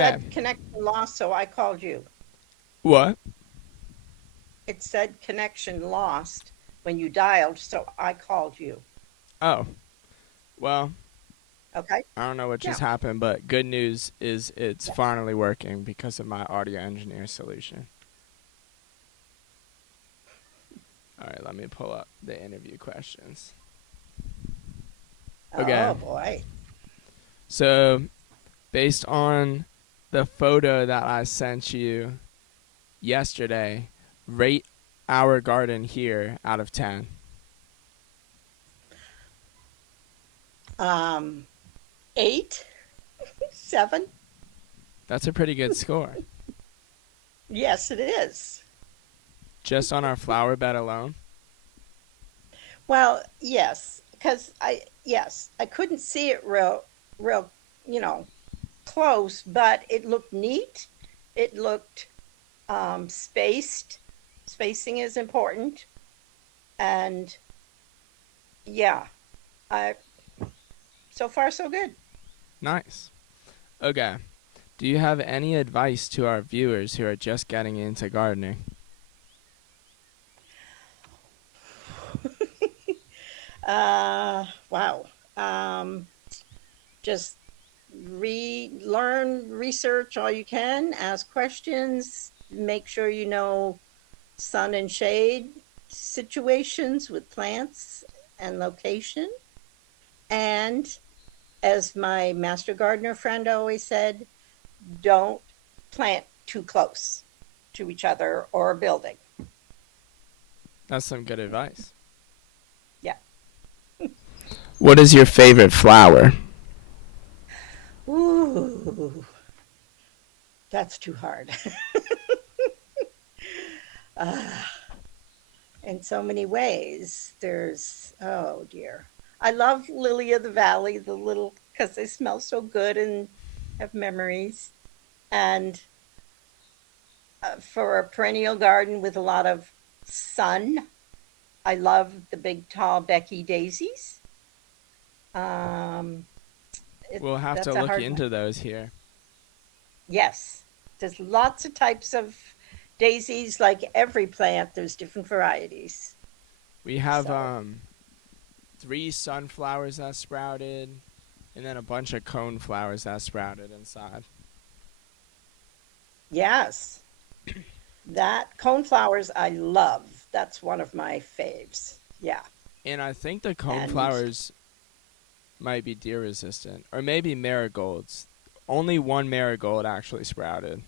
Okay. Said connection lost, so I called you. What? It said connection lost when you dialed, so I called you. Oh, well, Okay? I don't know what Yeah. just happened, but good news is it's Yeah. finally working because of my audio engineer solution. All right, let me pull up the interview questions. Okay. Oh boy. So, based on the photo that I sent you yesterday, rate our garden here out of 10. Um, 8, 7. That's a pretty good score. Yes, it is. Just on our flower bed alone. Well, yes, because I couldn't see it real, you know, close, but it looked neat. It looked spaced. Spacing is important, and yeah, I so far so good. Nice. Okay. Do you have any advice to our viewers who are just getting into gardening? Wow. Um, just learn, research all you can, ask questions, make sure you know sun and shade situations with plants and location. And as my master gardener friend always said, don't plant too close to each other or a building. That's some good advice. Yeah. What is your favorite flower? Ooh, that's too hard. uh, in so many ways. Oh dear. I love Lily of the Valley, the little, because they smell so good and have memories. And for a perennial garden with a lot of sun, I love the big, tall Becky daisies. Um, We'll have to that's a look hard one. into those here. Yes, there's lots of types of daisies, like every plant, there's different varieties. We have So, 3 sunflowers that sprouted and then a bunch of cone flowers that sprouted inside. yes, that coneflowers I love. That's one of my faves. Yeah. And I think the cone And flowers might be deer resistant or maybe marigolds. Only one marigold actually sprouted.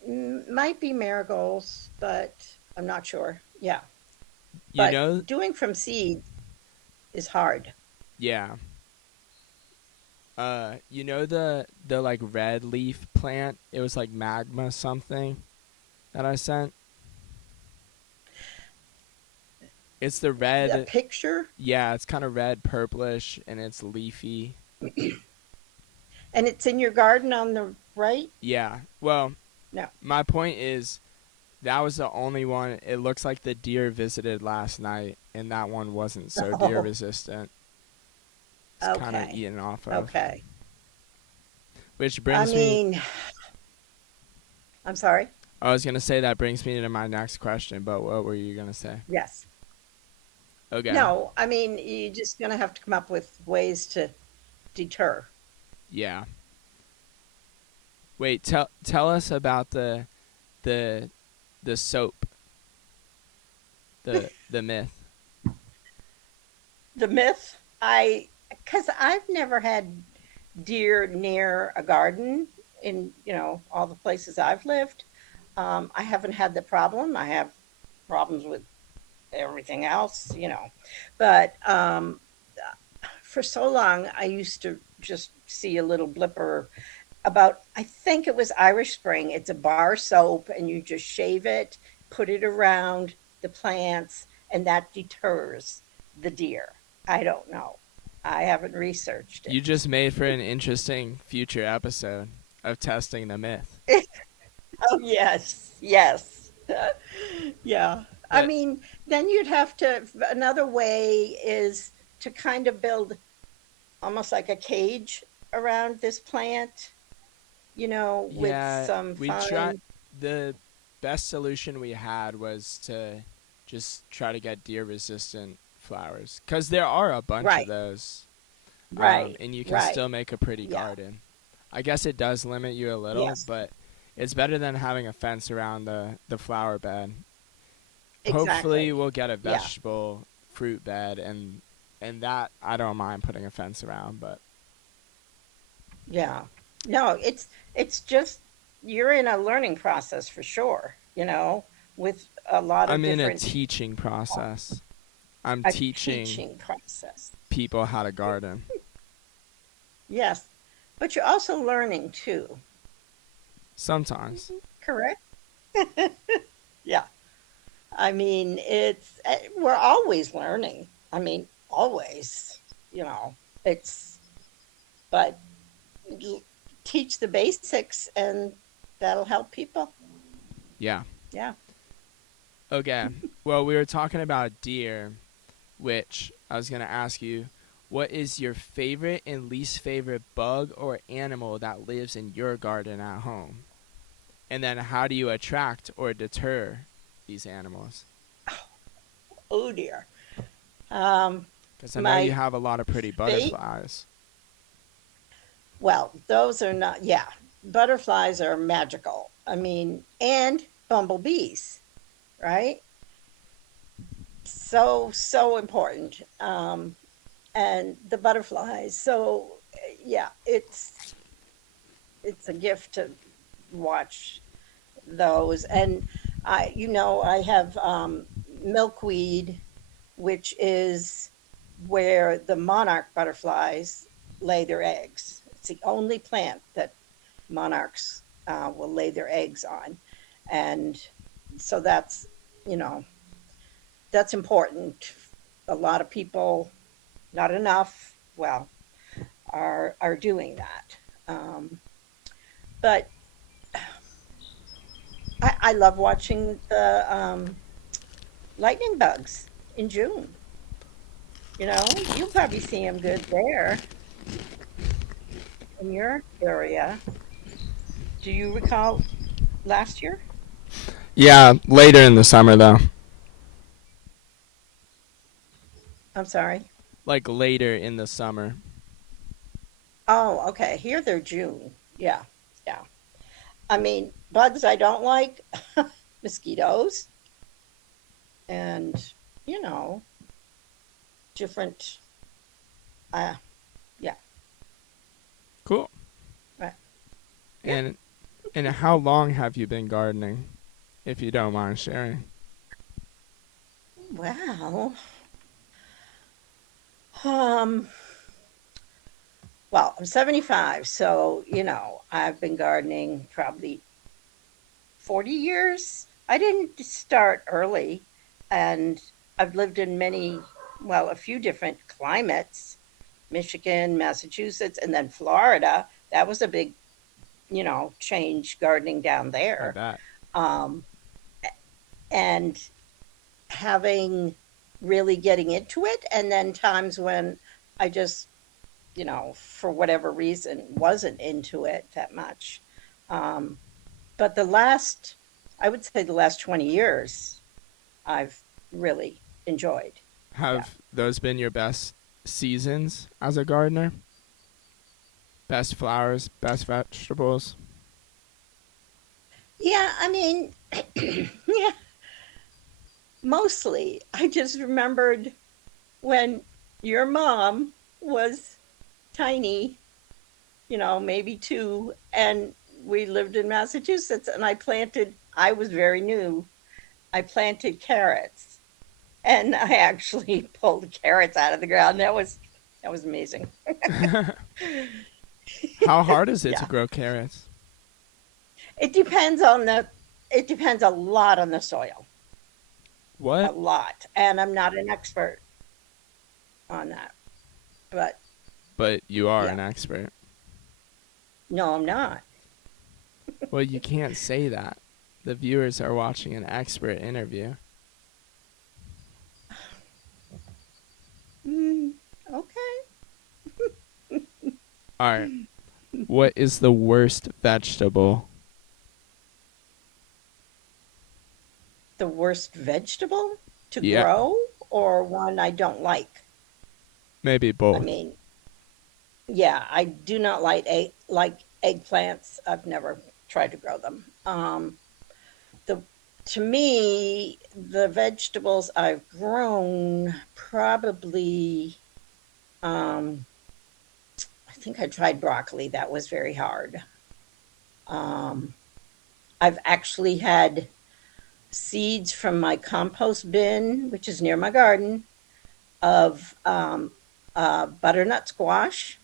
might be marigolds, but I'm not sure. Yeah. You But know, doing from seed is hard. yeah. You know the like red leaf plant? It was like magma something that I sent. It's the A red. picture, Yeah, it's kind of red, purplish, and it's leafy. and it's in your garden on the right? Yeah. Well, No. my point is that was the only one. It looks like the deer visited last night, and that one wasn't so deer Oh, resistant. It's kind of okay. eaten off of. Okay. Which I brings me. mean, I'm sorry. I was gonna say that brings me to my next question, but what were you gonna say? Yes. Okay. No, I mean, you're just going to have to come up with ways to deter. Yeah. Wait. Tell us about the the soap, the myth. The myth, because I've never had deer near a garden in, all the places I've lived. I haven't had the problem. I have problems with everything else, but for so long, I used to just see a little blipper about, I think it was Irish Spring. It's a bar soap, and you just shave it, put it around the plants, and that deters the deer. I don't know. I haven't researched You it. just made for an interesting future episode of testing the myth. Oh, yes, yes. Yeah. I But mean, then you'd have to, another way is to kind of build almost like a cage around this plant, with Yeah, some we tried. fine. The best solution we had was to just try to get deer resistant flowers because there are a bunch of Right, those, right, and you can right. still make a pretty Yeah, garden. I guess it does limit you a little, yes, but it's better than having a fence around the flower bed. Hopefully, exactly. we'll get a Yeah, vegetable fruit bed, and that I don't mind putting a fence around. But yeah. No, it's just you're in a learning process for sure, with a lot of I'm in a different teaching process. I'm a teaching teaching process. people how to garden. Yes, but you're also learning too, Sometimes. correct? Yeah. I mean, we're always learning. I mean, always, you know, it's, but l- teach the basics and that'll help people. Yeah. Yeah. Okay. Well, we were talking about deer, which I was going to ask you, what is your favorite and least favorite bug or animal that lives in your garden at home? And then how do you attract or deter these animals? Oh dear. Um, Because I know you my have a lot of pretty fate, butterflies. well, those are not, yeah, butterflies are magical. I mean, and bumblebees, right? So, so important. And the butterflies. So, yeah, it's a gift to watch those. And I have milkweed, which is where the monarch butterflies lay their eggs. It's the only plant that monarchs will lay their eggs on, and so you know that's important. A lot of people, not enough, well, are doing that. But I love watching the lightning bugs in June. You'll probably see them good there in your area. Do you recall last year? Yeah, later in the summer, though. I'm sorry. Like later in the summer. Oh, okay. Here they're June. Yeah, yeah. I mean, bugs I don't like, mosquitoes, and you know, different. Uh, yeah, Cool. right. Yeah. And and how long have you been gardening, if you don't mind sharing? Well, um, well, I'm 75, so I've been gardening probably 40 years. I didn't start early, and I've lived in a few different climates, Michigan, Massachusetts, and then Florida. That was a big, change gardening down I there. bet. Um, and having really getting into it, and then times when I just, for whatever reason, wasn't into it that much. Um, but I would say the last 20 years, I've really enjoyed. Yeah. Have those been your best seasons as a gardener? Best flowers, best vegetables? Yeah, I mean, yeah, mostly. I just remembered when your mom was tiny, maybe two, and we lived in Massachusetts, and I was very new. I planted carrots, and I actually pulled carrots out of the ground. That was amazing. How hard is it to Yeah. grow carrots? It depends on it depends a lot on the soil, a What? lot. And I'm not an expert on that. But But you are yeah, an expert. no, I'm not. Well, you can't say that. The viewers are watching an expert interview. Mm, okay. All right. What is the worst vegetable? The worst vegetable to Yeah, grow or one I don't like? maybe I both. mean, yeah, I do not like eggplants. I've never tried to grow them. The To me, the vegetables I've grown probably um, I think I tried broccoli. That was very hard. Um, I've actually had seeds from my compost bin, which is near my garden, of butternut squash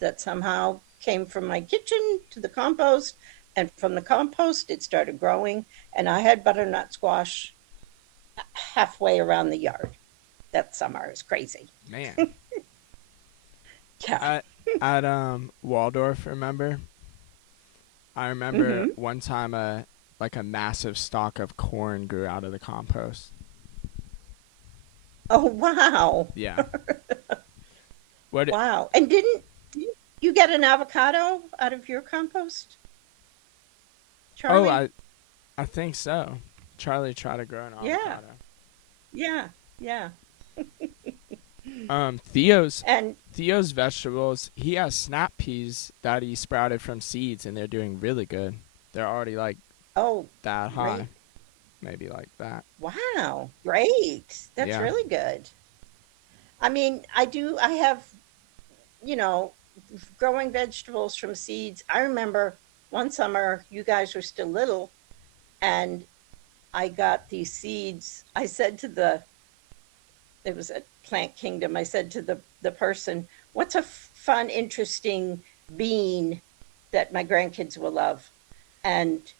that somehow came from my kitchen to the compost. And from the compost, it started growing. And I had butternut squash halfway around the yard that summer. It was crazy. Man. Yeah. At Waldorf, remember? I remember Hmm. one time like a massive stalk of corn grew out of the compost. Oh, wow. Yeah. What Wow. And didn't you get an avocado out of your compost, Oh, Charlie? I think so. Charlie tried to grow an Yeah. avocado. Yeah. Yeah. Theo's And Theo's vegetables, he has snap peas that he sprouted from seeds and they're doing really good. They're already like oh, that high, great. maybe like that. Wow. Great. That's Yeah. really good. I mean, I have, you know, growing vegetables from seeds. I remember one summer you guys were still little and I got these seeds. I said to the It was at Plant Kingdom. I said to the person, "What's a fun, interesting bean that my grandkids will love?" And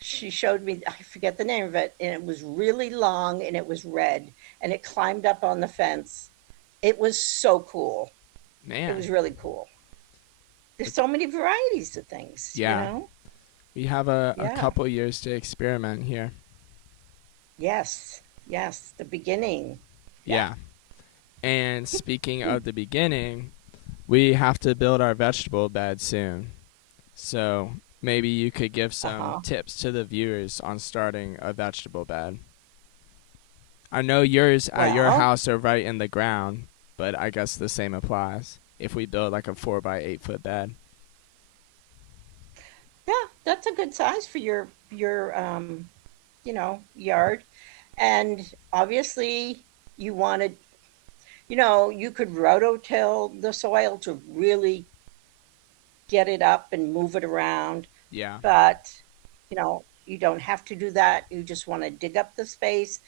she showed me, I forget the name of it, and it was really long and it was red and it climbed up on the fence. It was so cool. It was Man. really cool. There's so many varieties of things, you Yeah. know? We have a Yeah. couple years to experiment here. Yes. Yes. The beginning. Yeah. Yeah. And speaking of the beginning, we have to build our vegetable bed soon. So maybe you could give Uh some huh. tips to the viewers on starting a vegetable bed. I know yours at your Well, house are right in the ground, but I guess the same applies if we build like a 4 by 8 foot bed. yeah, that's a good size for your yard. And obviously you wanted, you could rototill the soil to really get it up and move it around, Yeah. but you don't have to do that. You just want to dig up the space,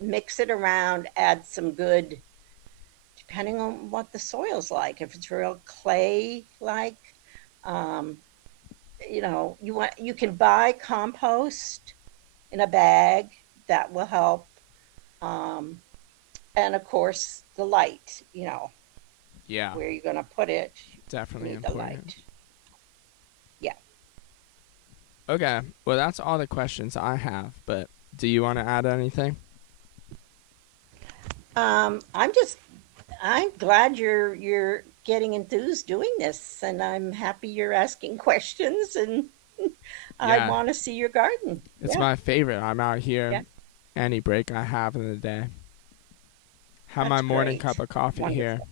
mix it around, add some good, depending on what the soil's like. If it's real clay like, um, you can buy compost in a bag that will help. Um, and of course, the light, Yeah. where you're going to put it, you Definitely need the important. light. Yeah. Okay. Well, that's all the questions I have, but do you want to add anything? I'm glad you're getting enthused doing this, and I'm happy you're asking questions, and I Yeah. want to see your garden. It's Yeah. my favorite. I'm out here Yeah. any break I have in the day. Have my That's morning cup great. of coffee here. Wonderful.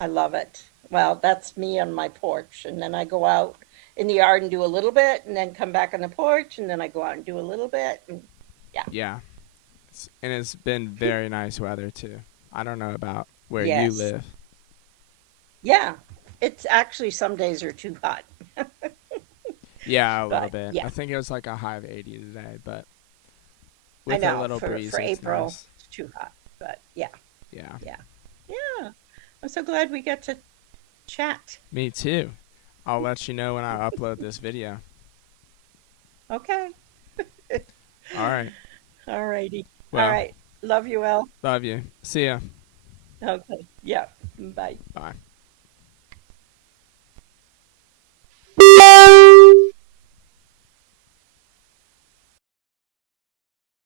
I love it. Well, that's me on my porch, and then I go out in the yard and do a little bit, and then come back on the porch, and then I go out and do a little bit. And yeah. Yeah. And it's been very nice weather too. I don't know about where you Yes. live. Yeah. It's actually some days are too hot, Yeah, a little but bit. yeah, I think it was like a high of 80 today, but I with a know little for breeze, it's April nice. it's too hot, but yeah, Yeah. yeah, yeah. I'm so glad we get to chat. Me too. I'll let you know when I upload this video. Okay. All right. All righty. All Well, right. Love you, El. love you. See ya. Okay. Yeah. Bye. Bye.